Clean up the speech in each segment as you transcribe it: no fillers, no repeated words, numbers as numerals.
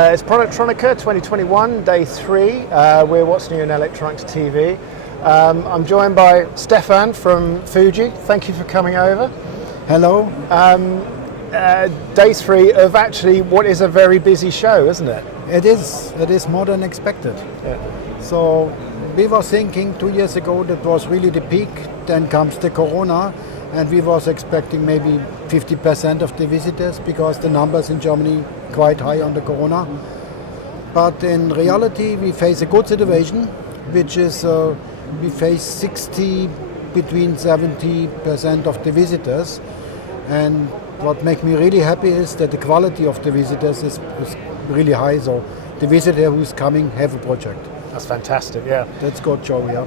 It's Productronica 2021, day 3. We're What's New in Electronics TV. I'm joined by Stefan from FUJI. Thank you for coming over. Hello. Day 3 of actually what is a very busy show, isn't it? It is more than expected. Yeah. So we were thinking 2 years ago that was really the peak. Then comes the Corona, and we was expecting maybe 50% of the visitors because the numbers in Germany quite high on the Corona. But in reality, we face a good situation, which is we face between 70% of the visitors. And what makes me really happy is that the quality of the visitors is really high. So the visitor who's coming have a project. That's fantastic, yeah. That's good job, yeah.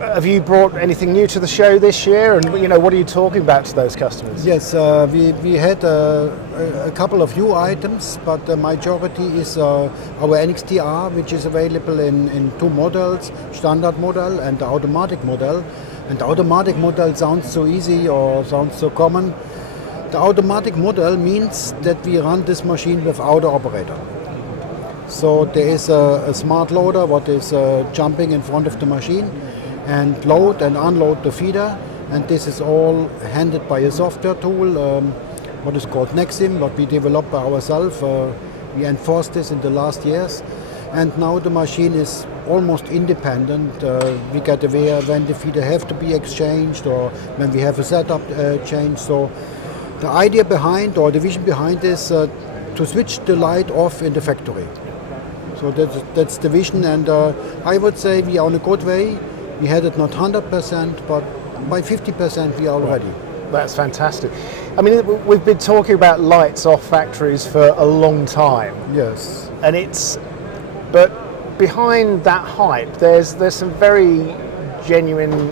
Have you brought anything new to the show this year? And what are you talking about to those customers? Yes, we had a couple of new items, but the majority is our NXT-R, which is available in 2 models, standard model and the automatic model. And the automatic model sounds so easy or sounds so common. The automatic model means that we run this machine without an operator. So there is a smart loader what is jumping in front of the machine and load and unload the feeder, and this is all handled by a software tool, what is called Nexim, what we developed by ourselves. We enforced this in the last years, and now the machine is almost independent. We get aware when the feeder have to be exchanged or when we have a setup change. So the idea behind or the vision behind is to switch the light off in the factory. So that's the vision, and I would say we are on a good way. We had it not 100%, but by 50% we are already. That's fantastic. I mean, we've been talking about lights off factories for a long time. Yes. But behind that hype, there's some very genuine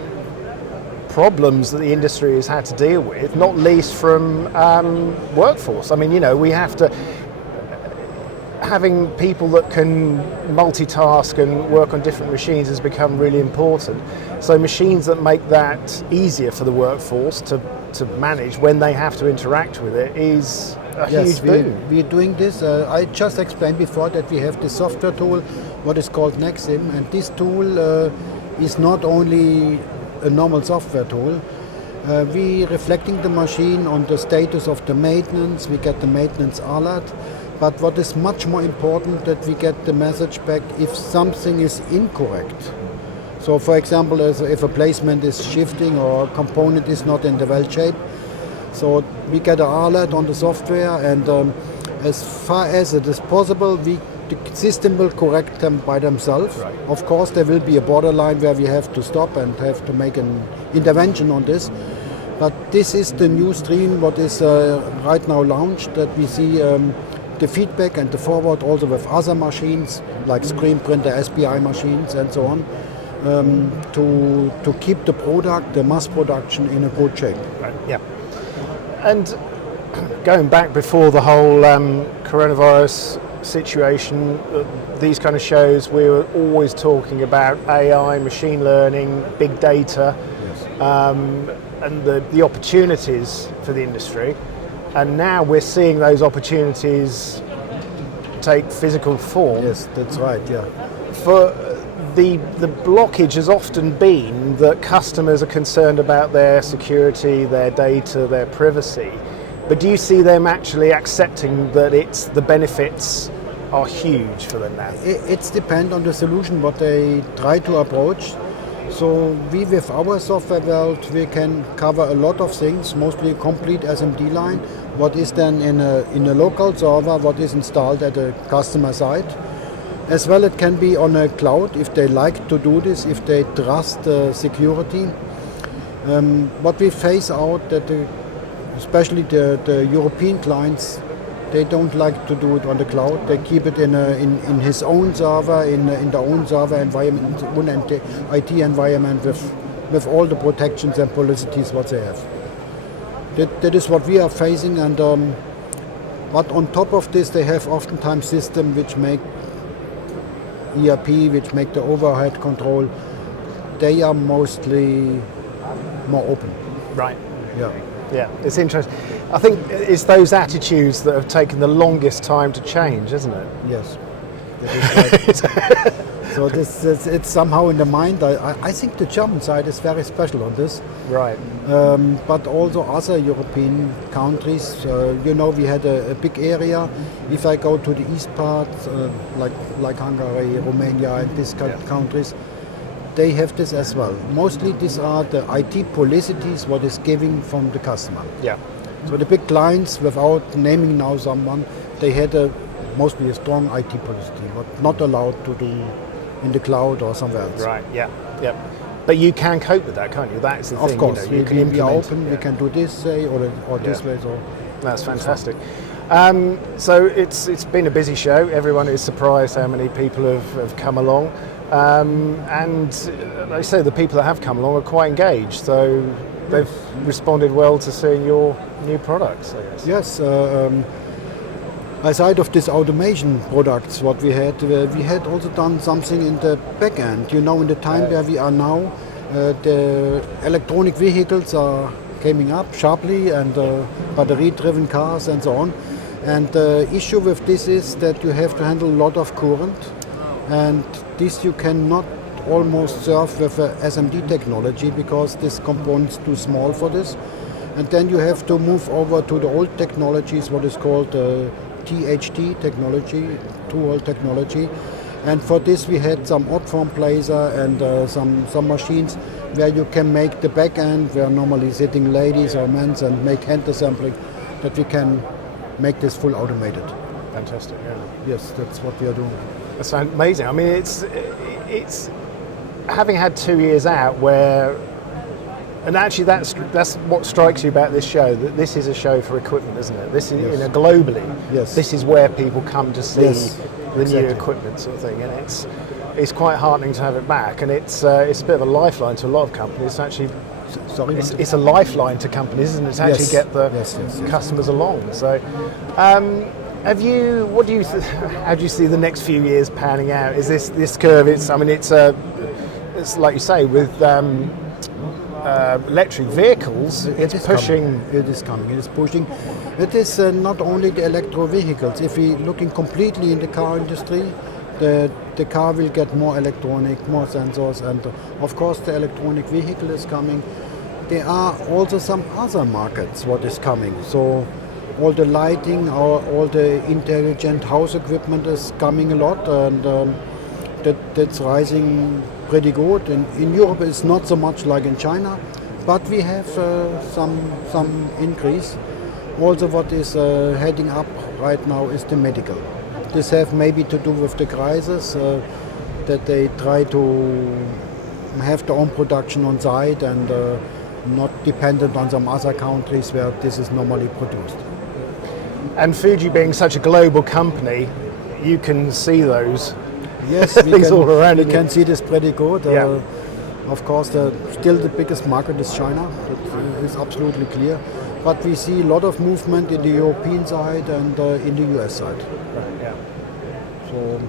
problems that the industry has had to deal with, not least from workforce. I mean, we have to. Having people that can multitask and work on different machines has become really important. So machines that make that easier for the workforce to manage when they have to interact with it is a huge boon. We're doing this. I just explained before that we have this software tool, what is called Nexim, and this tool is not only a normal software tool. We reflecting the machine on the status of the maintenance. We get the maintenance alert. But what is much more important, that we get the message back if something is incorrect. So for example, if a placement is shifting or a component is not in the well shape, so we get an alert on the software, and as far as it is possible, the system will correct them by themselves. Right. Of course, there will be a borderline where we have to stop and have to make an intervention on this. But this is the new stream what is right now launched, that we see the feedback and the forward also with other machines like screen printer, SPI machines and so on, to keep the product, the mass production in a good shape. Right. Yeah. And going back before the whole coronavirus situation, these kind of shows, we were always talking about AI, machine learning, big data, Yes. and the opportunities for the industry. And now we're seeing those opportunities take physical form. Yes, that's right, yeah. For the blockage has often been that customers are concerned about their security, their data, their privacy. But do you see them actually accepting that the benefits are huge for them now? It's depend on the solution what they try to approach. So we, with our software world, we can cover a lot of things, mostly a complete SMD line, what is then in a local server, what is installed at a customer site. As well, it can be on a cloud if they like to do this, if they trust security. What we phase out that especially the European clients, they don't like to do it on the cloud. They keep it in his own server, in their own server environment, own IT environment with all the protections and policies what they have. That is what we are facing, and but on top of this, they have oftentimes systems which make ERP, which make the overhead control. They are mostly more open. Right. Yeah. Yeah, it's interesting. I think it's those attitudes that have taken the longest time to change, isn't it? Yes. That is right. So it's somehow in the mind. I think the German side is very special on this. Right. But also other European countries. We had a big area. If I go to the east part, like Hungary, Romania, and these countries, they have this as well. Mostly these are the IT publicities what is giving from the customer. Yeah. So the big clients, without naming now someone, they had mostly a strong IT publicity, but not allowed to do in the cloud or somewhere else. Right. Yeah. Yeah. But you can cope with that, can't you? That's the thing. Of course, you can we are open. We can do this way or this way. So that's fantastic. So it's been a busy show. Everyone is surprised how many people have come along. And like I say, the people that have come along are quite engaged, so they've responded well to seeing your new products, I guess. Yes, aside of these automation products, what we had also done something in the back end. In the time where we are now, the electronic vehicles are coming up sharply, and battery-driven cars and so on. And the issue with this is that you have to handle a lot of current, and this you cannot almost serve with a SMD technology because this component is too small for this. And then you have to move over to the old technologies, what is called THT technology, two-hole technology. And for this we had some odd form placer and some machines where you can make the back end, where normally sitting ladies or men, and make hand assembly, that we can make this full automated. Fantastic. Yeah. Yes, that's what we are doing. That's amazing. I mean, it's having had 2 years out where, and actually that's what strikes you about this show, that this is a show for equipment, isn't it? This is globally. Yes. This is where people come to see the exactly. new equipment sort of thing, and it's quite heartening to have it back, and it's a bit of a lifeline to a lot of companies. Actually, sorry, it's a lifeline to companies, isn't it? To actually get the customers along. So. How do you see the next few years panning out? Is this curve? It's like you say, with electric vehicles, it's pushing. It is coming. It is pushing. It is not only the electro vehicles. If we looking completely in the car industry, the car will get more electronic, more sensors, and of course the electronic vehicle is coming. There are also some other markets what is coming. So. All the lighting, all the intelligent house equipment is coming a lot, and that's rising pretty good. In Europe, it's not so much like in China, but we have some increase. Also, what is heading up right now is the medical. This have maybe to do with the crisis, that they try to have their own production on site and not dependent on some other countries where this is normally produced. And Fuji being such a global company, you can see those things all around. We can see this pretty good. Yeah. Of course, still the biggest market is China. That is absolutely clear. But we see a lot of movement in the European side and in the US side. Right, yeah. So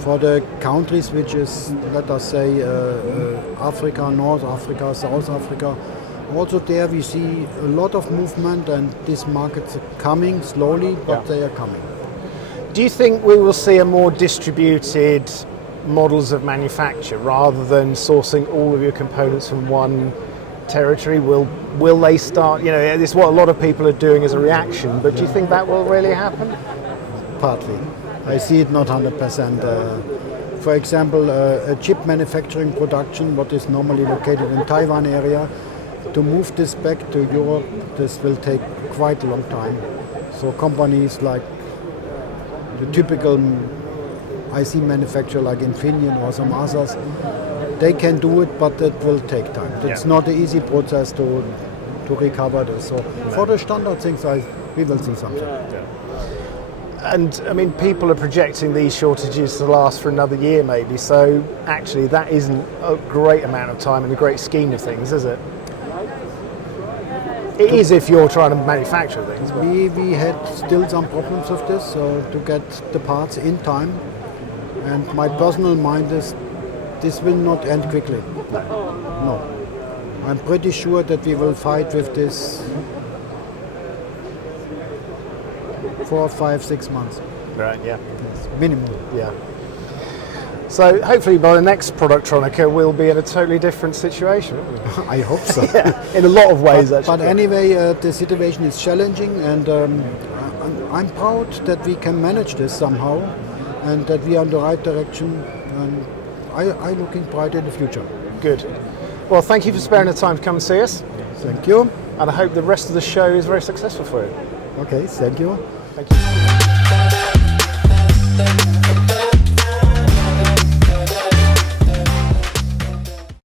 for the countries which is, let us say, Africa, North Africa, South Africa, also there we see a lot of movement, and these markets are coming slowly, but they are coming. Do you think we will see a more distributed models of manufacture rather than sourcing all of your components from one territory? Will they start, this is what a lot of people are doing as a reaction, but do you think that will really happen? Partly. I see it not 100%. For example, a chip manufacturing production, what is normally located in Taiwan area, to move this back to Europe, this will take quite a long time. So companies like the typical IC manufacturer like Infineon or some others, they can do it, but it will take time. It's not an easy process to recover this. So for the standard things, we will see something. And I mean, people are projecting these shortages to last for another year maybe, so actually that isn't a great amount of time in the great scheme of things, is it? It is if you're trying to manufacture things. But we had still some problems with this, to get the parts in time. And my personal mind is this will not end quickly. No. I'm pretty sure that we will fight with this 4, 5, 6 months. Right, yeah. Yes, minimum. Yeah. So hopefully by the next Productronica we'll be in a totally different situation, won't we? I hope so. Yeah, in a lot of ways actually. But anyway, the situation is challenging, and I'm proud that we can manage this somehow, and that we are in the right direction, and I'm looking bright in the future. Good. Well, thank you for sparing the time to come and see us, Thank you. and I hope the rest of the show is very successful for you. Okay, thank you. Thank you.